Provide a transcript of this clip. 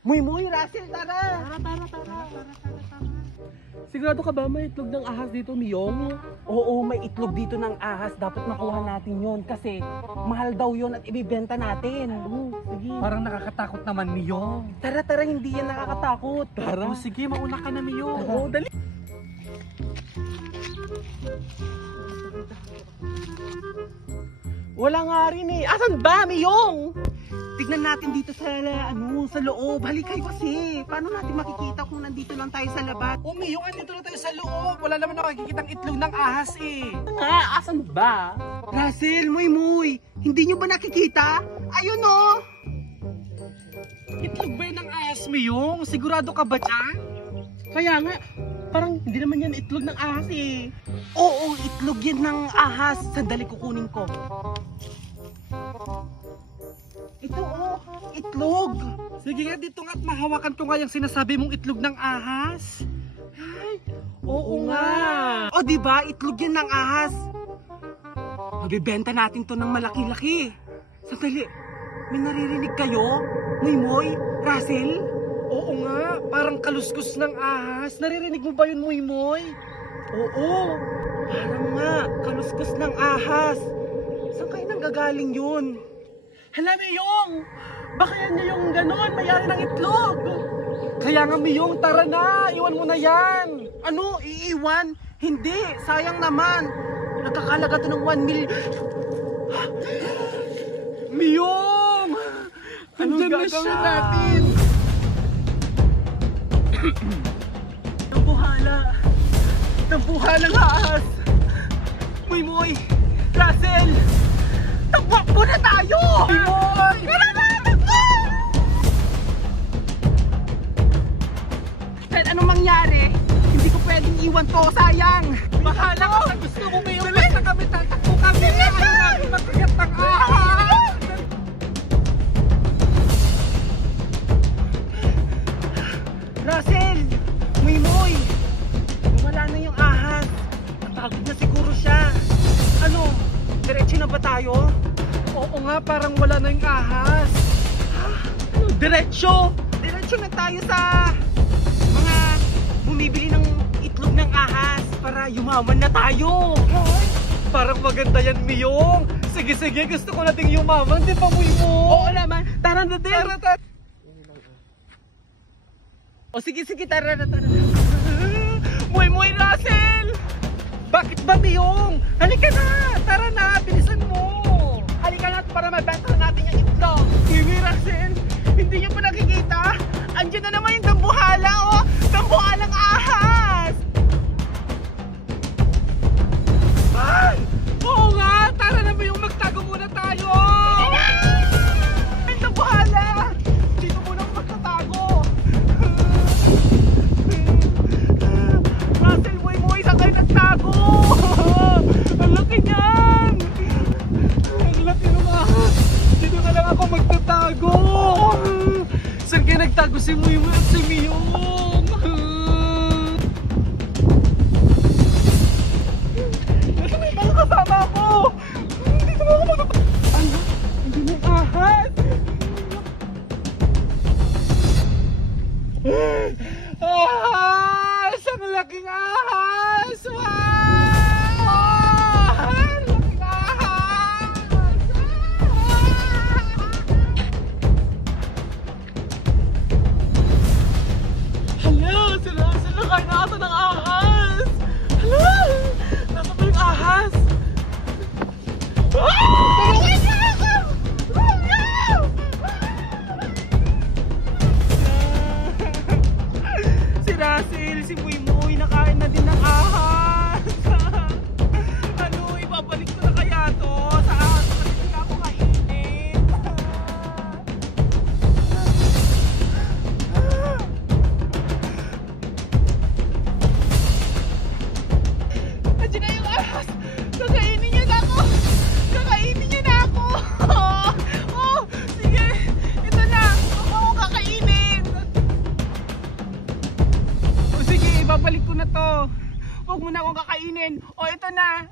Muy, Russell, tara! Tara. Sigurado ka ba may itlog ng ahas dito, Miyong? Oo, may itlog dito ng ahas. Dapat makuha natin yon kasi mahal daw yon at ibibenta natin. Sige. Parang nakakatakot naman, Miyong. Tara, hindi yan nakakatakot. Tara. Oh, sige, mauna ka na, Miyong. Oo, dali. Wala nga rin eh. Asan ba, Miyong? Tignan natin dito sa loob. Halika kasi. Paano natin makikita kung nandito lang tayo sa labas? Oh, Miyong, andito na tayo sa loob. Wala naman nakikitang itlog ng ahas eh. Nga, asan ba? Russell, Muy, hindi nyo ba nakikita? Ayun oh! Itlog ba yun ng ahas, Miyong? Sigurado ka ba dyan? Kaya nga, parang hindi naman yan itlog ng ahas eh. Oo, itlog yan ng ahas. Sandali kukunin ko. Ito oh, itlog. Sige nga, dito nga at mahawakan ko nga yung sinasabi mong itlog ng ahas. Ay, oo nga. O diba, itlog yan ng ahas. Mabibenta natin to ng malaki-laki. Sandali, may naririnig kayo? Muy, Russell? Oo nga, parang kaluskos ng ahas. Naririnig mo ba yun, Muy? Oo, parang nga, kaluskos ng ahas. Saan kayo nanggagaling yun? Hala, Miyong! Baka yan yung ganon, mayari ng itlog. Kaya nga, Miyong, tara na, iwan mo na yan. Ano, iiwan? Hindi, sayang naman. Nagkakalaga to ng 1 million. Miyong! Anong gagawin natin? Tambuhalang ahas. Muy, Russell! Takbo na tayo! Muy! Tara na, takbo! Russell, anong mangyari? Hindi ko pwedeng iwan to, sayang. Bahala ka sa gusto mo, Miyong. Basta kami tatakbo kami. Matigat ng ahas! Russell! Muy! Wala na yung ahas. Napagod na siguro siya. Ano? Diretso na ba tayo? Oo nga, parang wala na yung ahas. Ano? Diretso? Diretso na tayo sa mga bumibili ng itlog ng ahas para yumaman na tayo. Parang maganda yan, Miyong. Sige, gusto ko nating yumaman, di ba, Muy? Oo naman. Tara na din. Tara. O sige, tara na. Muy, Russell! Bakit ba, Miyong? Halika na! Tara na! Bilisan mo! Halika na para mabenta natin yung itlog. Muy, Russell! Hindi niyo pa nakikita? Andiyan na naman yung dambuhala, oh! Dambuhalang ahas! Ay! Oo nga! Tara na, Miyong, magtago muna tayo! Ay, dambuhala! Dito muna ako magtatago! Russell, Muy, saan kayo nagtago? Ang laki niyan! Ang laki ng ahas! Dito na lang ako magtatago! Saan kayo nagtago si Muy at si Miyong? May mga kasama ako! Dito mo ako magtatago! Ano? Hindi mo ahas! Ahas! Ang laking ahas! Wow! Ang laking ahas! Hala! Sila kain na ata ng ahas! Hala! Nasa ba yung ahas? Si Russell, si Muy, nakain na din ng ahas! Ano, ibabalik ko na kaya to? Sa ahas, kasi hindi ako kainin! Nandiyan na yung ahas! Kakainin niya na ako! Oh, sige! Ito na! Huwag mo akong kakainin! O sige, ibabalik ko na to. Huwag mo na akong kakainin. O ito na.